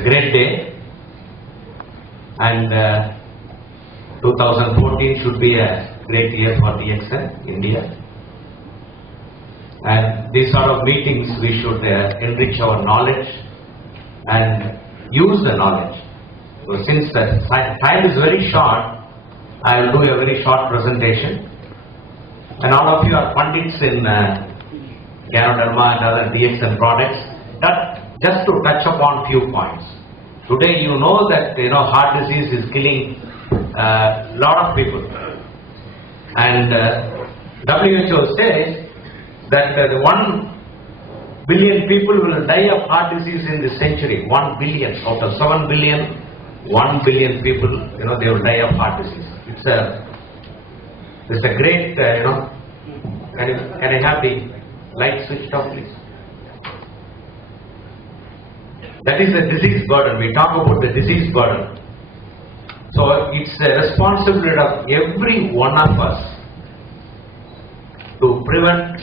a great day, and 2014 should be a great year for DXN India. And these sort of meetings, we should enrich our knowledge and use the knowledge. So since the time is very short, I will do a very short presentation. And all of you are pundits in Ganoderma and other DXN products. That just to touch upon few points. Today you know that heart disease is killing a lot of people, and WHO says that 1 billion people will die of heart disease in this century. 1 billion out of 7 billion, 1 billion people, they will die of heart disease. It's a great, can I have the light switched off, please? That is the disease burden. We talk about the disease burden. So it's a responsibility of every one of us to prevent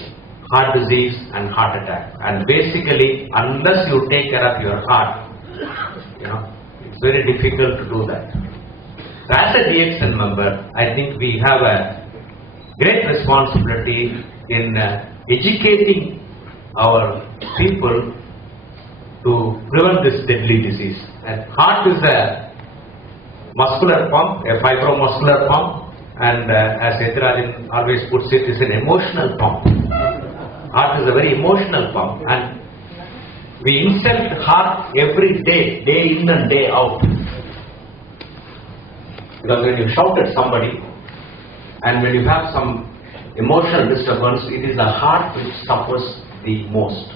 heart disease and heart attack. And basically, unless you take care of your heart, it's very difficult to do that. So as a DXN member, I think we have a great responsibility in educating our people to prevent this deadly disease. And heart is a muscular pump, a fibromuscular pump, and as Ethirajan always puts it, is an emotional pump. Heart is a very emotional pump, and we insult heart every day, day in and day out. Because when you shout at somebody, and when you have some emotional disturbance, it is the heart which suffers the most.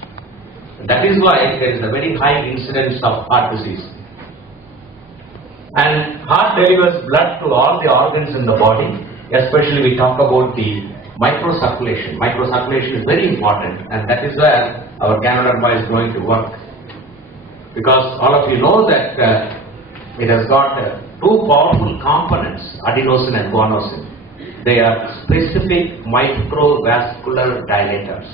That is why there is a very high incidence of heart disease. And heart delivers blood to all the organs in the body. Especially we talk about the microcirculation. Microcirculation is very important, and that is where our Ganoderma is going to work. Because all of you know that it has got two powerful components, adenosine and guanosine. They are specific microvascular dilators.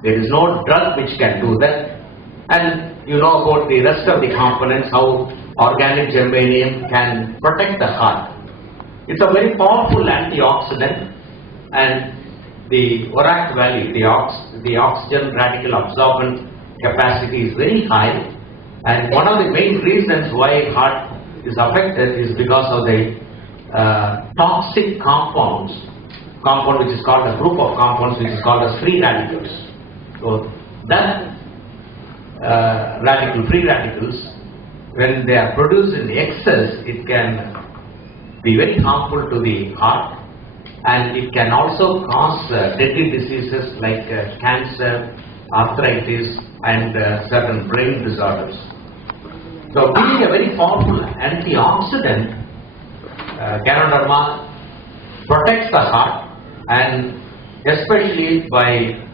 There is no drug which can do that. And you know about the rest of the components, how organic germanium can protect the heart. It's a very powerful antioxidant, and the ORAC value, the oxygen radical absorbent capacity is very high. And one of the main reasons why heart is affected is because of the toxic compound which is called a group of compounds which is called as free radicals. So that free radicals, when they are produced in excess, it can be very harmful to the heart, and it can also cause deadly diseases like cancer, arthritis, and certain brain disorders. So being a very powerful antioxidant, Ganoderma protects the heart, and especially by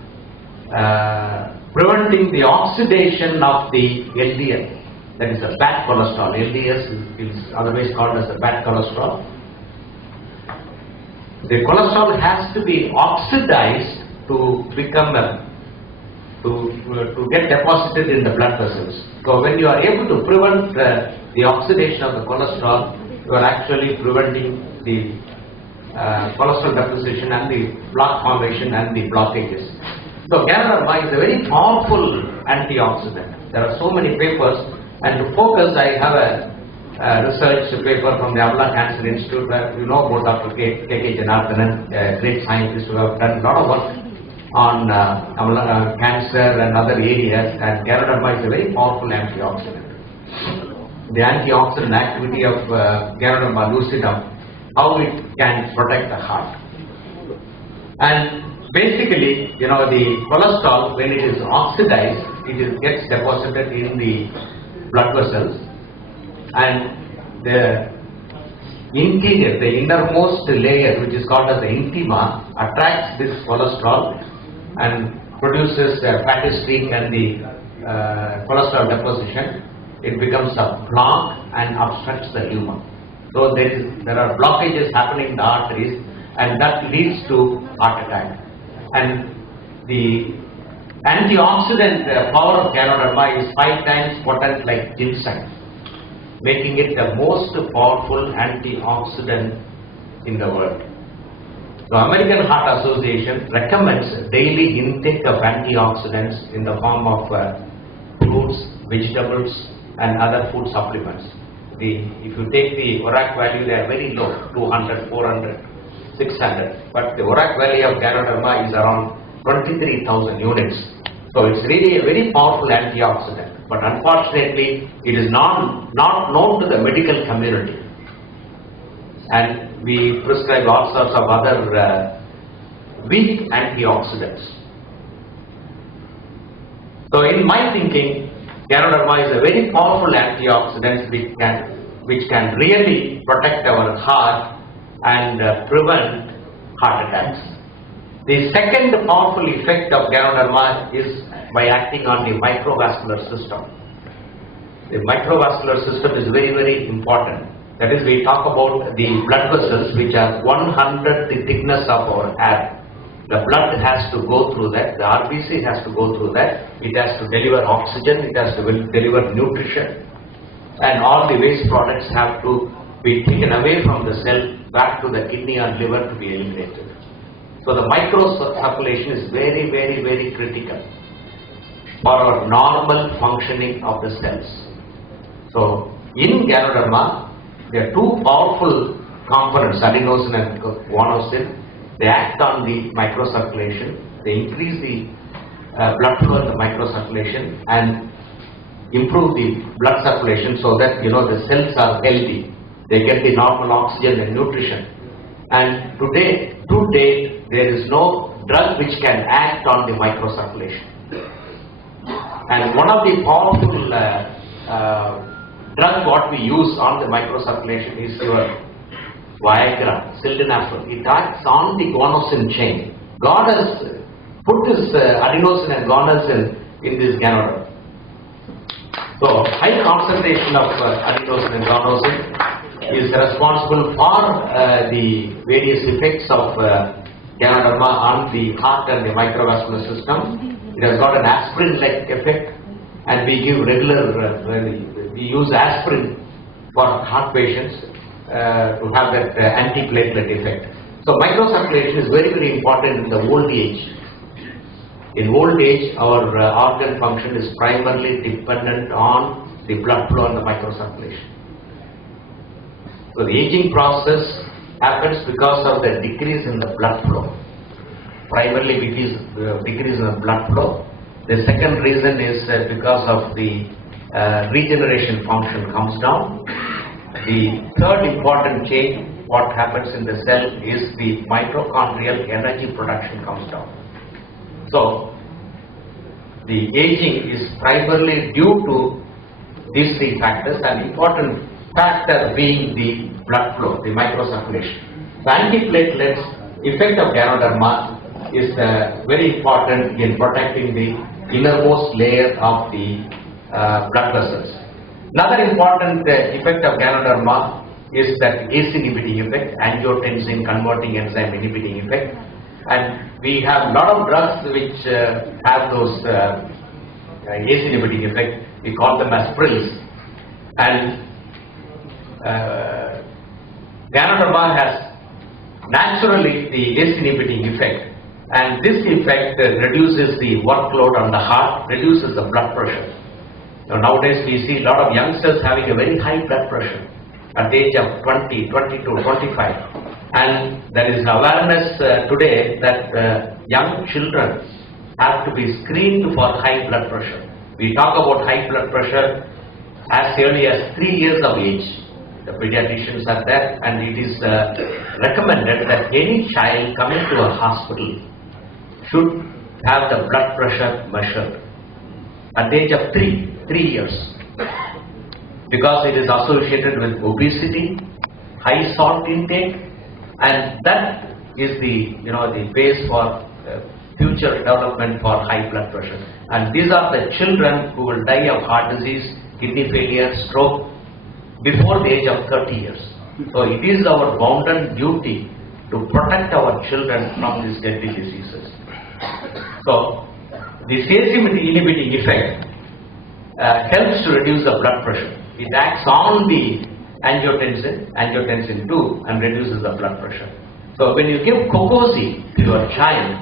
preventing the oxidation of the LDL, that is a bad cholesterol. LDS is otherwise called as a bad cholesterol. The cholesterol has to be oxidized to become to get deposited in the blood vessels. So when you are able to prevent the oxidation of the cholesterol, you are actually preventing the cholesterol deposition and the plaque formation and the blockages. So Ganoderma is a very powerful antioxidant. There are so many papers, and to focus, I have a research paper from the Amla Cancer Institute where you know about Dr. K.K. Janardhanan, a great scientist who have done a lot of work on cancer and other areas, and Ganoderma is a very powerful antioxidant. The antioxidant activity of Ganoderma lucidum, how it can protect the heart. And basically, the cholesterol, when it is oxidized, it gets deposited in the blood vessels, and the interior, the innermost layer, which is called as the intima, attracts this cholesterol and produces a fatty streak and the cholesterol deposition. It becomes a block and obstructs the humor. So there are blockages happening in the arteries, and that leads to heart attack. And the Antioxidant power of Ganoderma is 5 times potent like ginseng, making it the most powerful antioxidant in the world. The American Heart Association recommends daily intake of antioxidants in the form of fruits, vegetables and other food supplements. If you take the ORAC value, they are very low, 200, 400, 600. But the ORAC value of Ganoderma is around 23,000 units. So it's really a very powerful antioxidant. But unfortunately, it is not known to the medical community. And we prescribe all sorts of other weak antioxidants. So in my thinking, Ganoderma is a very powerful antioxidant which can really protect our heart and prevent heart attacks. The second powerful effect of Ganoderma is by acting on the microvascular system. The microvascular system is very, very important. That is, we talk about the blood vessels which are 1/100 the thickness of our hair. The blood has to go through that, the RBC has to go through that, it has to deliver oxygen, it has to deliver nutrition, and all the waste products have to be taken away from the cell back to the kidney and liver to be eliminated. So the microcirculation is very, very, very critical for our normal functioning of the cells. So in Ganoderma, there are two powerful components, adenosine and guanosine. They act on the microcirculation, they increase the blood flow in the microcirculation and improve the blood circulation so that the cells are healthy. They get the normal oxygen and nutrition. And to date, there is no drug which can act on the microcirculation. And one of the powerful drugs what we use on the microcirculation is your Viagra, sildenafil. It acts on the guanosine chain. God has put this adenosine and guanosine in this Ganoderma. So high concentration of adenosine and guanosine is responsible for the various effects of Ganoderma on the heart and the microvascular system. It has got an aspirin-like effect, and we give we use aspirin for heart patients to have that antiplatelet effect. So microcirculation is very, very important in the old age. In old age, our organ function is primarily dependent on the blood flow and the microcirculation. So the aging process happens because of the decrease in the blood flow. Primarily decrease in the blood flow. The second reason is because of the regeneration function comes down. The third important change what happens in the cell is the mitochondrial energy production comes down. So the aging is primarily due to these three factors, and important factor being the blood flow, the microcirculation. The antiplatelets effect of Ganoderma is very important in protecting the innermost layer of the blood vessels. Another important effect of Ganoderma is that ACE inhibiting effect, angiotensin converting enzyme inhibiting effect, and we have a lot of drugs which have those ACE inhibiting effect. We call them as pills, and Ganoderma has naturally the ACE inhibiting effect, and this effect reduces the workload on the heart, reduces the blood pressure. Now, nowadays we see a lot of youngsters having a very high blood pressure at the age of 20, 22, 25, and there is awareness today that young children have to be screened for high blood pressure. We talk about high blood pressure as early as 3 years of age. The pediatricians are there, and it is recommended that any child coming to a hospital should have the blood pressure measured at the age of 3 years, because it is associated with obesity, high salt intake, and that is the the base for future development for high blood pressure. And these are the children who will die of heart disease, kidney failure, stroke before the age of 30 years. So it is our bounden duty to protect our children from these deadly diseases. So the inhibiting effect helps to reduce the blood pressure. It acts on the angiotensin 2 and reduces the blood pressure. So when you give Cocosi to your child,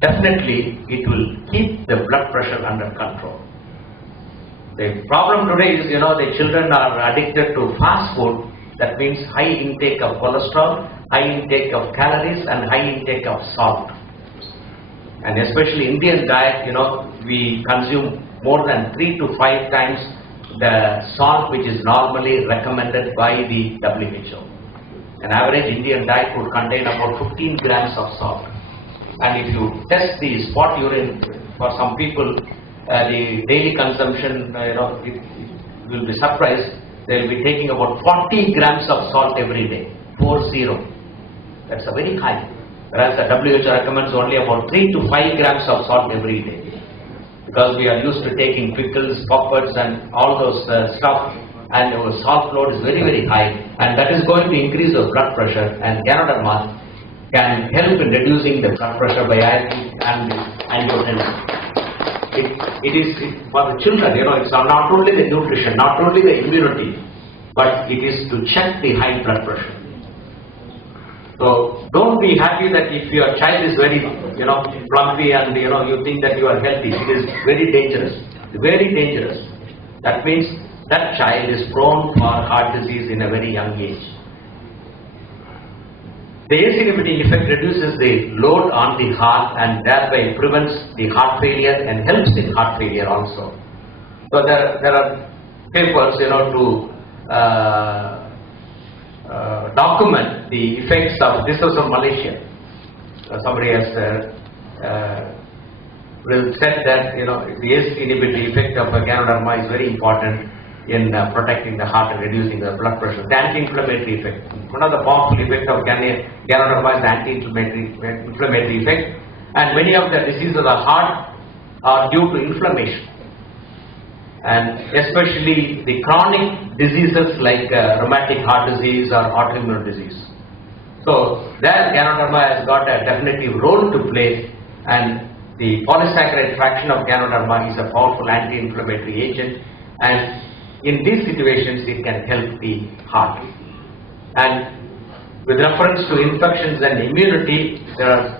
definitely it will keep the blood pressure under control. The problem today is, the children are addicted to fast food. That means high intake of cholesterol, high intake of calories and high intake of salt. And especially Indian diet, we consume more than 3 to 5 times the salt which is normally recommended by the WHO. An average Indian diet would contain about 15 grams of salt. And if you test the spot urine for some people, the daily consumption, you will be surprised, they will be taking about 40 grams of salt every day, 40. That's a very high. Whereas the WHO recommends only about 3 to 5 grams of salt every day. Because we are used to taking pickles, poppers and all those stuff, and our salt load is very, very high, and that is going to increase your blood pressure, and Ganoderma can help in reducing the blood pressure by angiotensin. It is for the children, it's not only the nutrition, not only the immunity, but it is to check the high blood pressure. So don't be happy that if your child is very, plumpy and you think that you are healthy. It is very dangerous, very dangerous. That means that child is prone for heart disease in a very young age. The ACE inhibiting effect reduces the load on the heart and thereby prevents the heart failure and helps in heart failure also. So there are papers, to document the effects of this was from Malaysia. Somebody has said that the ACE inhibiting effect of Ganoderma is very important in protecting the heart and reducing the blood pressure. The anti-inflammatory effect. One of the powerful effects of Ganoderma is the anti-inflammatory effect, and many of the diseases of the heart are due to inflammation, and especially the chronic diseases like rheumatic heart disease or autoimmune disease. So there Ganoderma has got a definitive role to play, and the polysaccharide fraction of Ganoderma is a powerful anti-inflammatory agent, and in these situations it can help the heart. And with reference to infections and immunity, there are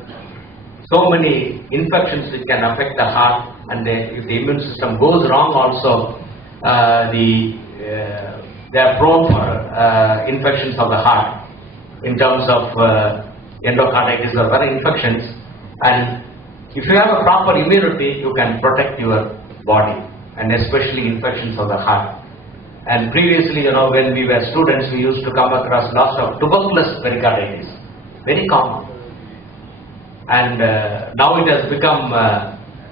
so many infections which can affect the heart, and if the immune system goes wrong also, they are prone for infections of the heart in terms of endocarditis or other infections. And if you have a proper immunity, you can protect your body, and especially infections of the heart. And previously, when we were students, we used to come across lots of tuberculous pericarditis, very common. And now it has become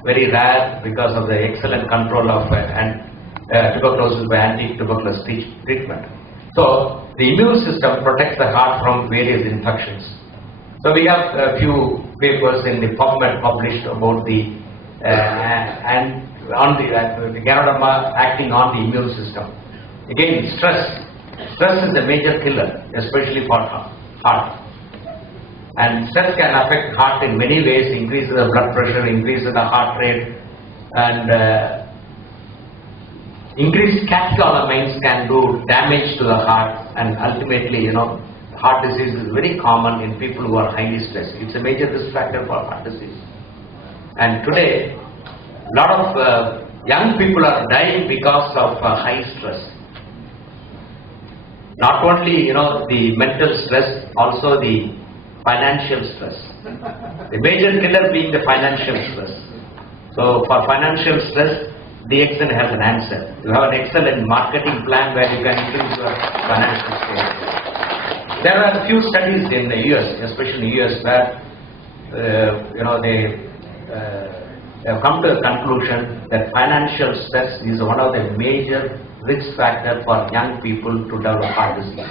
very rare because of the excellent control of tuberculosis by anti-tuberculous treatment. So the immune system protects the heart from various infections. So we have a few papers in the PubMed published about the Ganoderma acting on the immune system. Again, stress is a major killer, especially for heart. And stress can affect heart in many ways, increase the blood pressure, increase the heart rate, and increased catecholamines can do damage to the heart, and ultimately, heart disease is very common in people who are highly stressed. It's a major risk factor for heart disease. And today, a lot of young people are dying because of high stress. Not only, the mental stress, also the financial stress. The major killer being the financial stress. So for financial stress, DXN has an answer. You have an excellent marketing plan where you can increase your financial stress. There are a few studies in the US, especially US, where they have come to the conclusion that financial stress is one of the major risk factors for young people to develop heart disease.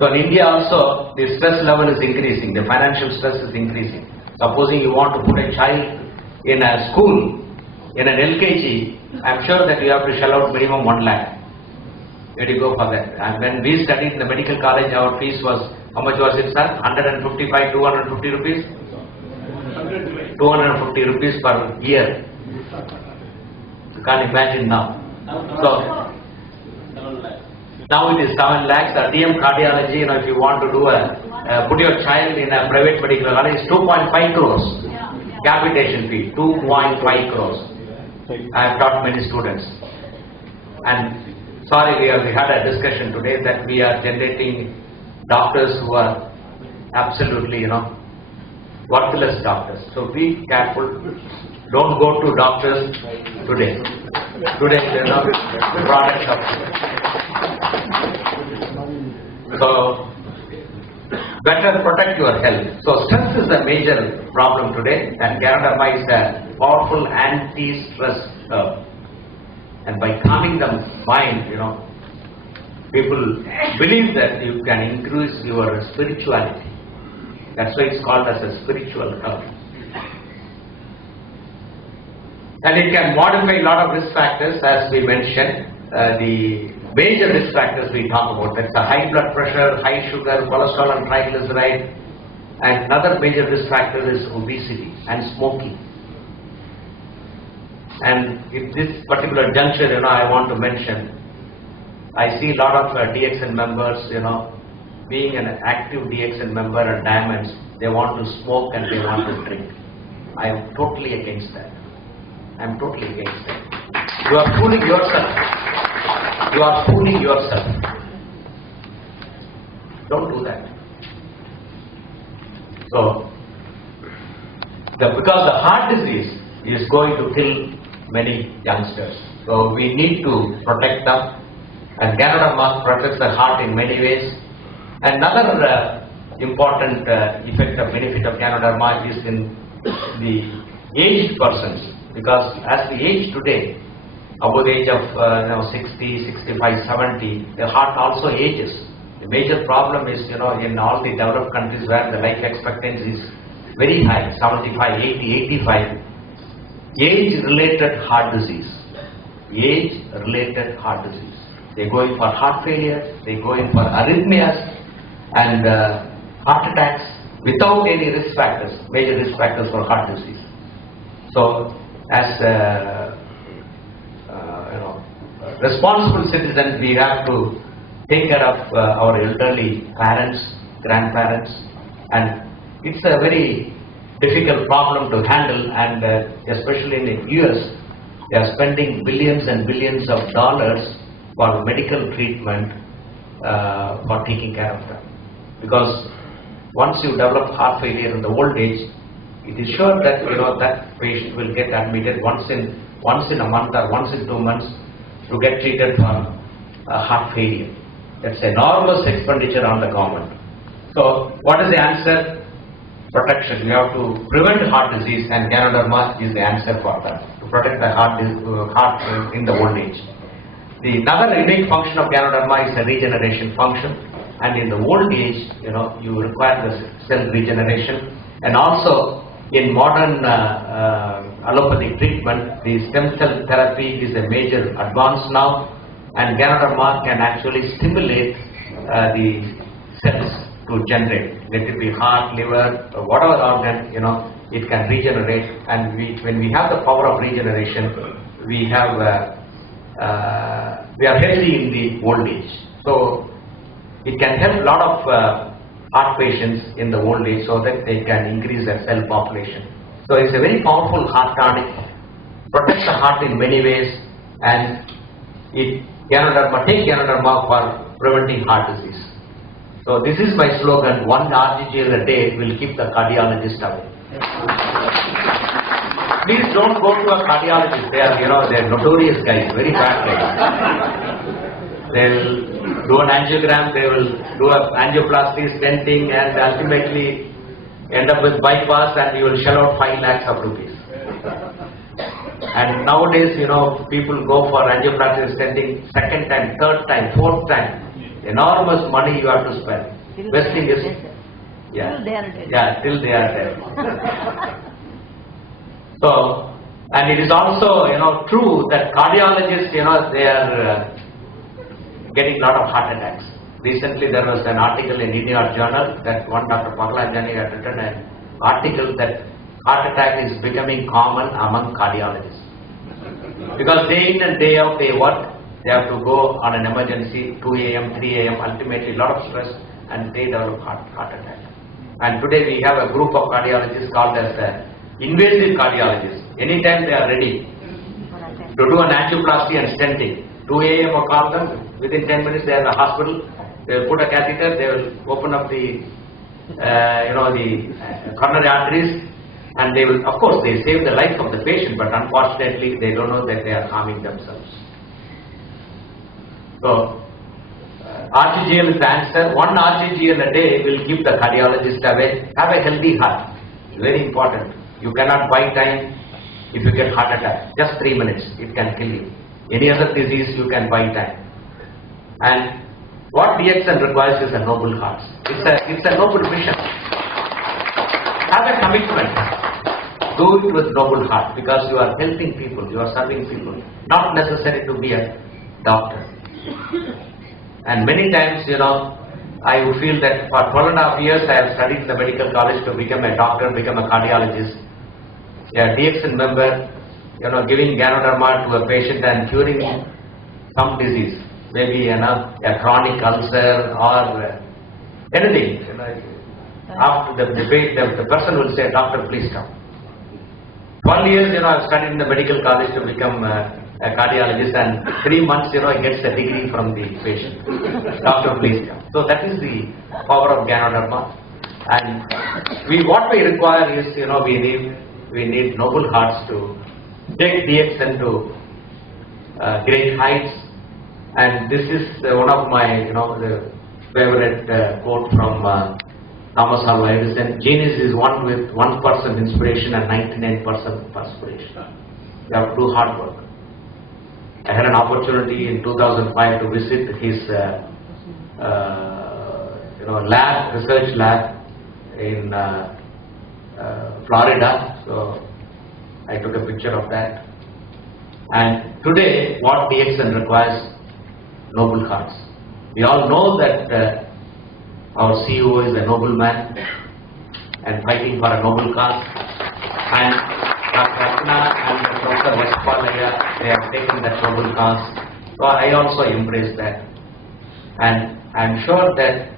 So in India also, the stress level is increasing, the financial stress is increasing. Supposing you want to put a child in a school, in an LKG, I am sure that you have to shell out minimum 1 lakh. Where do you go for that? And when we studied in the medical college, our fees was, how much was it, sir? 155, 250 rupees? 250 rupees per year. You can't imagine now. So now it is 7 lakhs. DM cardiology, if you want to do put your child in a private medical college, is 2.5 crores. Capitation fee, 2.5 crores. I have taught many students. And sorry, we had a discussion today that we are generating doctors who are absolutely, worthless doctors. So be careful. Don't go to doctors today. Today, they are the product of. So better protect your health. So stress is a major problem today, and Ganoderma is a powerful anti-stress herb. And by calming the mind, people believe that you can increase your spirituality. That's why it's called as a spiritual herb. And it can modify a lot of risk factors, as we mentioned. The major risk factors we talk about, that's the high blood pressure, high sugar, cholesterol and triglyceride. And another major risk factor is obesity and smoking. And in this particular juncture, I want to mention, I see a lot of DXN members, being an active DXN member at Diamonds, they want to smoke and they want to drink. I am totally against that. I am totally against that. You are fooling yourself. You are fooling yourself. Don't do that. So, because the heart disease is going to kill many youngsters. So we need to protect them. And Ganoderma protects the heart in many ways. Another important effect of benefit of Ganoderma is in the aged persons. Because as we age today, above the age of 60, 65, 70, the heart also ages. The major problem is, in all the developed countries where the life expectancy is very high, 75, 80, 85, age-related heart disease. Age-related heart disease. They go in for heart failure, they go in for arrhythmias and heart attacks without any risk factors, major risk factors for heart disease. So, as responsible citizens, we have to take care of our elderly parents, grandparents, and it's a very difficult problem to handle, and especially in the US, they are spending billions and billions of dollars for medical treatment for taking care of them. Because once you develop heart failure in the old age, it is sure that that patient will get admitted once in a month or once in 2 months to get treated for heart failure. That's enormous expenditure on the government. So what is the answer? Protection. We have to prevent heart disease, and Ganoderma is the answer for that, to protect the heart in the old age. The another unique function of Ganoderma is a regeneration function, and in the old age, you require the cell regeneration, and also in modern allopathic treatment, the stem cell therapy is a major advance now, and Ganoderma can actually stimulate the cells to generate. Let it be heart, liver, or whatever organ, it can regenerate. And when we have the power of regeneration, we are healthy in the old age. So it can help a lot of heart patients in the old age so that they can increase their cell population. So it's a very powerful heart tonic, protects the heart in many ways, and take Ganoderma for preventing heart disease. So this is my slogan: one RGGL a day will keep the cardiologist away. Please don't go to a cardiologist. They're notorious guys, very bad guys. They'll do an angiogram, they will do an angioplasty, stenting, and ultimately end up with bypass, and you will shell out 5 lakhs of rupees. And nowadays, people go for angioplasty, stenting second time, third time, fourth time. Enormous money you have to spend. Best thing is, till they are there. So, and it is also, true that cardiologists, they are getting a lot of heart attacks. Recently, there was an article in New York Journal that one Dr. Paglajani had written an article that heart attack is becoming common among cardiologists. Because day in and day out they work, they have to go on an emergency, 2 a.m., 3 a.m., ultimately a lot of stress, and they develop heart attack. And today we have a group of cardiologists called as invasive cardiologists. Anytime they are ready to do an angioplasty and stenting. 2 a.m. or call them, within 10 minutes they are in the hospital, they will put a catheter, they will open up the coronary arteries, and they will, of course, they save the life of the patient, but unfortunately they don't know that they are harming themselves. So, RGGL is the answer. 1 RGGL a day will keep the cardiologist away. Have a healthy heart. Very important. You cannot buy time if you get heart attack. Just 3 minutes, it can kill you. Any other disease you can buy time. And what DXN requires is a noble heart. It's a noble mission. Have a commitment. Do it with noble heart because you are helping people, you are serving people. Not necessary to be a doctor. And many times, I would feel that for 12.5 years I have studied in the medical college to become a doctor, become a cardiologist. A DXN member, giving Ganoderma to a patient and curing some disease, maybe a chronic ulcer or anything. After the debate, the person will say, "Doctor, please come." 12 years, I've studied in the medical college to become a cardiologist, and 3 months, he gets a degree from the patient. "Doctor, please come." So that is the power of Ganoderma. And what we require is, we need noble hearts to take DXN to great heights. And this is one of my, the favorite quote from Thomas Alva Edison. Genius is one with 1% inspiration and 99% perspiration. You have to do hard work. I had an opportunity in 2005 to visit his research lab in Florida. So I took a picture of that. And today, what DXN requires? Noble hearts. We all know that our CEO is a noble man and fighting for a noble cause. And Dr. Ratna and Professor Vespalaya, they have taken that noble cause. So I also embrace that. And I'm sure that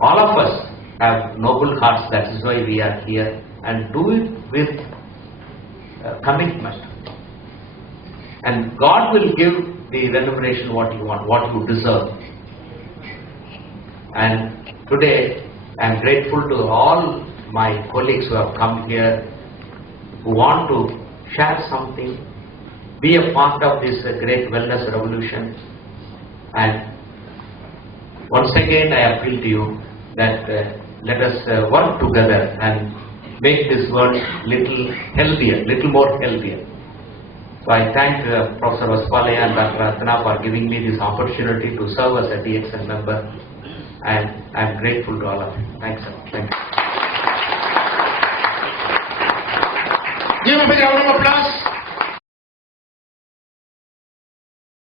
all of us have noble hearts. That is why we are here. And do it with commitment. And God will give the remuneration what you want, what you deserve. And today, I am grateful to all my colleagues who have come here, who want to share something, be a part of this great wellness revolution. And once again, I appeal to you that let us work together and make this world little healthier, little more healthier. So I thank Professor Vespalaya and Dr. Ratna for giving me this opportunity to serve as a DXN member, and I am grateful to all of you. Thanks, sir. Thank you. Give a big round of applause.